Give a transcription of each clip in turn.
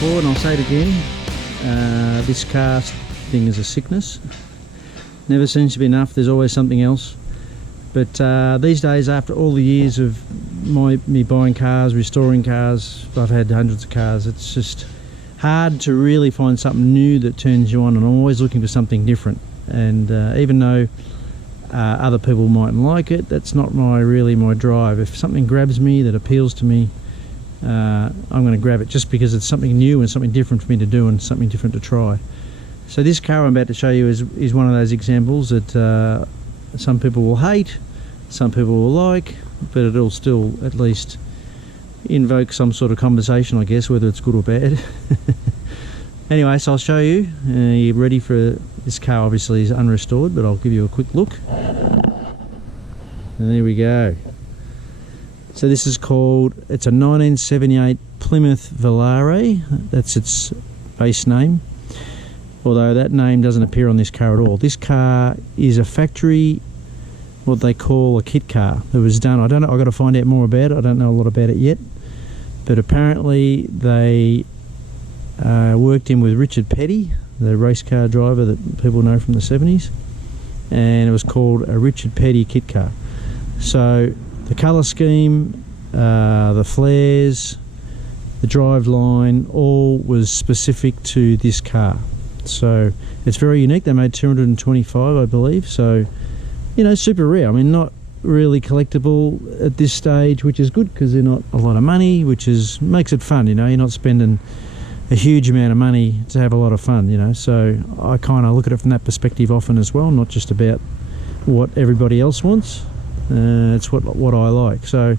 before and I'll say it again, this car thing is a sickness. Never seems to be enough, there's always something else. But these days, after all the years of me buying cars, restoring cars, I've had hundreds of cars, it's just hard to really find something new that turns you on, and I'm always looking for something different. And even though other people mightn't like it, that's not really my drive. If something grabs me, that appeals to me, I'm going to grab it just because it's something new and something different for me to do and something different to try. So this car I'm about to show you is one of those examples that some people will hate, some people will like, but it'll still at least invoke some sort of conversation, I guess, whether it's good or bad. Anyway, so I'll show you. You're ready for this car. Obviously is unrestored, but I'll give you a quick look. And there we go. So this is called, it's a 1978 Plymouth Volare. That's its base name, although that name doesn't appear on this car at all. This car is a factory, what they call a kit car. It was done, I don't know, I've got to find out more about it. I don't know a lot about it yet, but apparently they worked in with Richard Petty, the race car driver that people know from the 70s, and it was called a Richard Petty kit car. So the colour scheme, the flares, the drive line, all was specific to this car. So it's very unique. They made 225, I believe, so you know, super rare. I mean, not really collectible at this stage, which is good because they're not a lot of money, which makes it fun. You know, you're not spending a huge amount of money to have a lot of fun, you know. So I kind of look at it from that perspective often as well, not just about what everybody else wants. It's what I like. So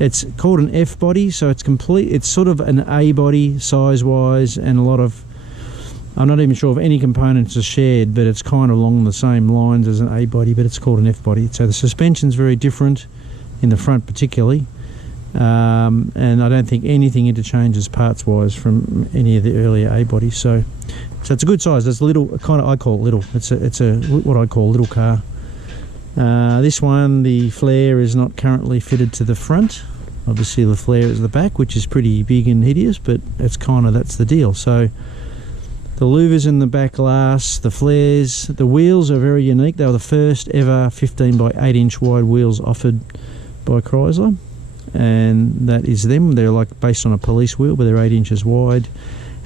it's called an F body, so it's complete. It's sort of an A body size wise, and a lot of, I'm not even sure if any components are shared, but it's kind of along the same lines as an A body, but it's called an F body. So the suspension's very different in the front particularly, and I don't think anything interchanges parts wise from any of the earlier A bodies. So it's a good size. It's a little, kind of, I call it little. It's a what I call a little car. This one, the flare is not currently fitted to the front. Obviously the flare is the back, which is pretty big and hideous, but it's kind of, that's the deal. So the louvers in the back glass, the flares, the wheels are very unique. They were the first ever 15 by 8 inch wide wheels offered by Chrysler, and that is them. They're like based on a police wheel, but they're 8 inches wide.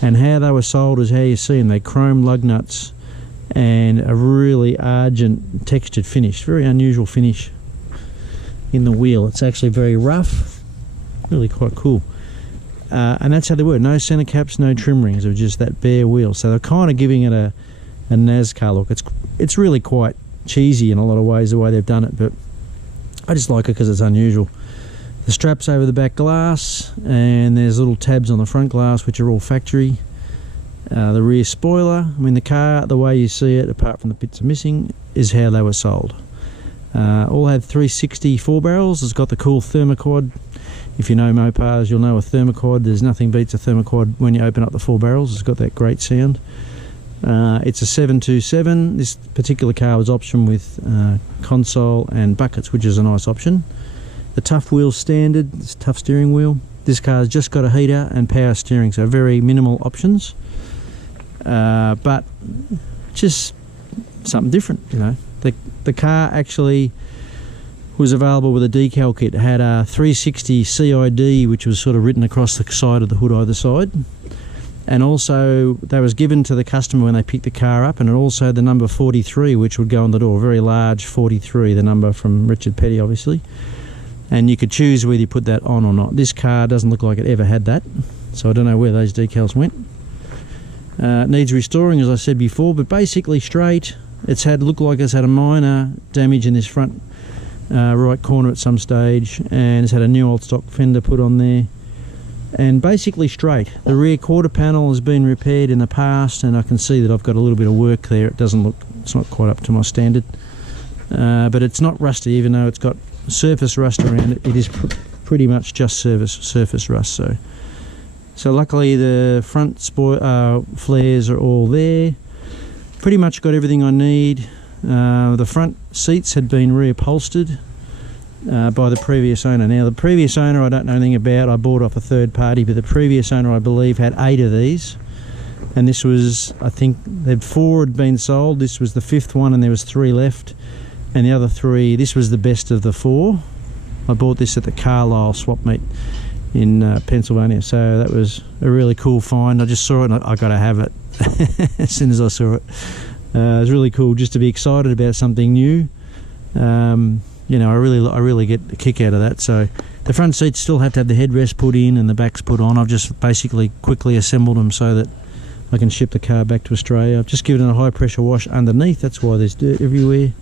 And how they were sold is how you see them. They chrome lug nuts and a really argent textured finish, very unusual finish in the wheel. It's actually very rough, really quite cool. And that's how they were. No center caps, no trim rings. It was just that bare wheel. So they're kind of giving it a NASCAR look. It's really quite cheesy in a lot of ways the way they've done it, but I just like it because it's unusual. The straps over the back glass, and there's little tabs on the front glass which are all factory. The rear spoiler, I mean the car, the way you see it, apart from the bits are missing, is how they were sold. All had 360 4 barrels. It's got the cool thermoquad. If you know Mopars, you'll know a thermoquad. There's nothing beats a thermoquad when you open up the 4 barrels. It's got that great sound. It's a 727. This particular car was optioned with console and buckets, which is a nice option. The tough wheel standard, this tough steering wheel. This car's just got a heater and power steering, so very minimal options. But just something different, you know. The car actually was available with a decal kit. It had a 360 CID, which was sort of written across the side of the hood either side, and also that was given to the customer when they picked the car up, and it also had the number 43, which would go on the door, very large 43, the number from Richard Petty obviously, and you could choose whether you put that on or not. This car doesn't look like it ever had that, so I don't know where those decals went. It needs restoring, as I said before, but basically straight. It's looked like it's had a minor damage in this front right corner at some stage, and it's had a new old stock fender put on there, and basically straight. The rear quarter panel has been repaired in the past, and I can see that I've got a little bit of work there. It's not quite up to my standard, but it's not rusty, even though it's got surface rust around it. It is pretty much just surface rust. So luckily the front flares are all there. Pretty much got everything I need. The front seats had been reupholstered by the previous owner. Now the previous owner I don't know anything about, I bought off a third party, but the previous owner I believe had 8 of these, and this was, I think 4 had been sold, this was the 5th one and there was 3 left, and the other 3, this was the best of the 4. I bought this at the Carlisle swap meet in Pennsylvania, so that was a really cool find. I just saw it and I got to have it as soon as I saw it. It was really cool just to be excited about something new. You know, I really get a kick out of that. So the front seats still have to have the headrest put in and the backs put on. I've just basically quickly assembled them so that I can ship the car back to Australia. I've just given it a high pressure wash underneath, that's why there's dirt everywhere.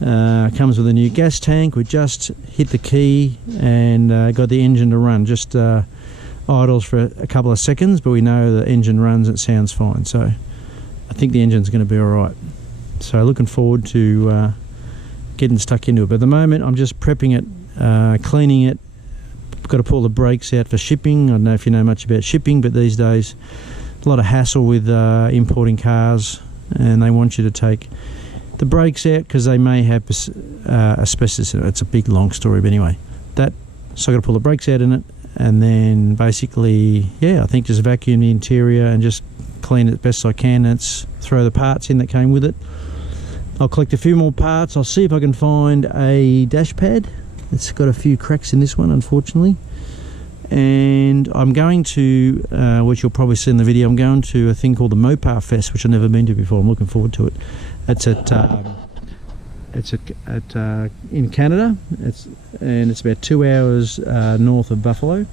Comes with a new gas tank. We just hit the key and got the engine to run. Just idles for a couple of seconds, but we know the engine runs, it sounds fine. So I think the engine's going to be alright. So looking forward to getting stuck into it. But at the moment I'm just prepping it, cleaning it. Got to pull the brakes out for shipping. I don't know if you know much about shipping, but these days a lot of hassle with importing cars, and they want you to take the brakes out because they may have asbestos in it. It's a big long story, but anyway, so I got to pull the brakes out in it, and then basically, yeah, I think just vacuum the interior and just clean it best I can. And throw the parts in that came with it. I'll collect a few more parts. I'll see if I can find a dash pad. It's got a few cracks in this one, unfortunately. And I'm going to, which you'll probably see in the video, I'm going to a thing called the Mopar Fest, which I've never been to before. I'm looking forward to it. It's in Canada. It's about 2 hours north of Buffalo.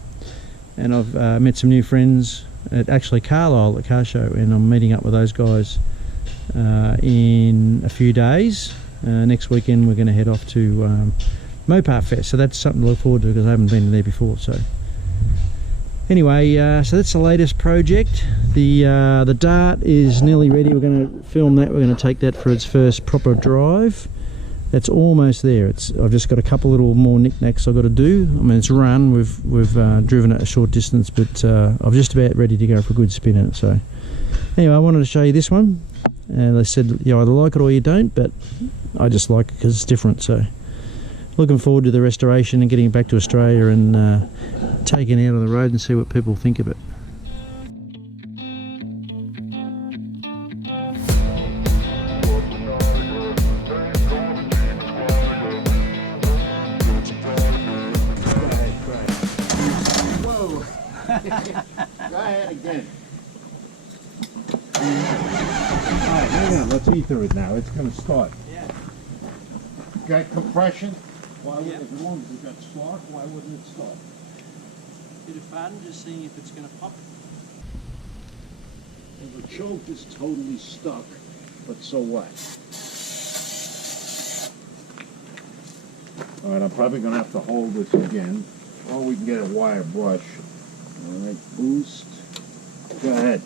And I've met some new friends at actually Carlisle at the car show, and I'm meeting up with those guys in a few days. Next weekend we're going to head off to Mopar Fest, so that's something to look forward to because I haven't been there before. So anyway, so that's the latest project. The Dart is nearly ready. We're going to film that. We're going to take that for its first proper drive. That's almost there. I've just got a couple little more knickknacks I've got to do. I mean, it's run. We've driven it a short distance, but I'm just about ready to go for a good spin in it. So anyway, I wanted to show you this one. And they said you either like it or you don't, but I just like it because it's different. So looking forward to the restoration and getting it back to Australia and taking it out on the road and see what people think of it. Whoa! Go ahead again. Alright, hang on, let's ether it now. It's going to start. Yeah. Got compression? Why would, Yeah. as long as it got spark, why wouldn't it start? Bit of fun, just seeing if it's going to pop. Well, the choke is totally stuck, but so what? Alright, I'm probably going to have to hold this again, or we can get a wire brush. Alright, boost. Go ahead.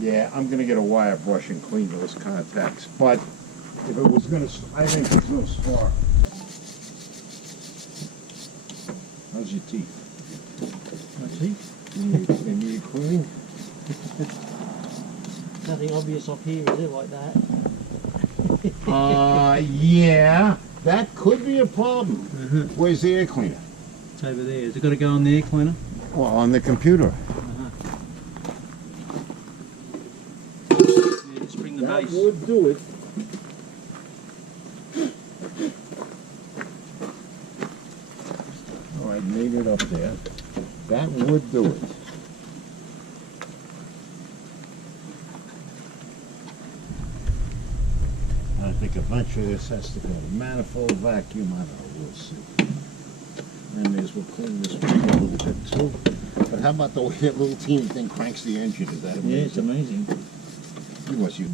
Yeah, I'm going to get a wire brush and clean those contacts, but if it was going to, I think there's no spark. How's your teeth? My teeth? They need cleaning? Nothing obvious off here, is it, like that? Yeah, that could be a problem. Where's the air cleaner? It's over there. Has it got to go on the air cleaner? Well, on the computer. Yeah, just bring the That base. would do it. All right, made it up there. That would do it. I think eventually this has to go to manifold vacuum. I don't know, we'll see. And as we'll clean this one a little bit too. But how about the way that little teeny thing cranks the engine? Is that amazing? Yeah, it's amazing. You must use.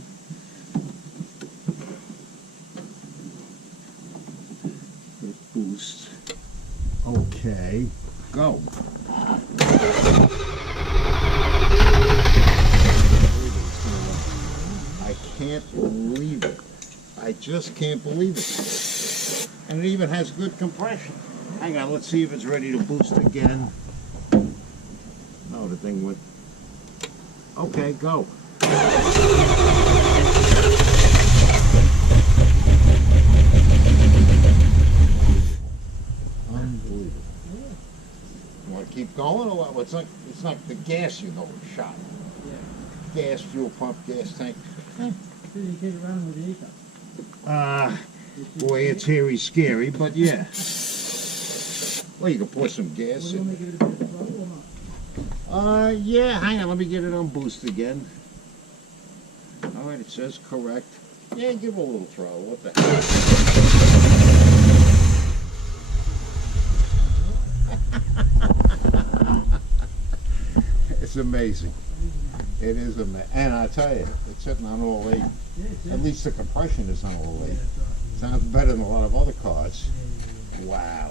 Boost. Okay, go. I can't believe it. I just can't believe it. And it even has good compression. Hang on, let's see if it's ready to boost again. No, the thing went. Okay, go. keep going or what? It's like the gas, you know, shop. Yeah. Gas, fuel pump, gas tank. So you keep it running with the heater. Boy, it's hairy scary, but yeah. Well, you can pour some gas Well, you want in. me to give it a bit of throttle or not? Yeah, hang on, let me get it on boost again. Alright, it says correct. Yeah, give it a little throttle, what the heck? It's amazing. It is amazing. And I tell you, it's sitting on all 8. Yeah, At least the compression is on all 8. that's right. Sounds better than a lot of other cars. Yeah. Wow.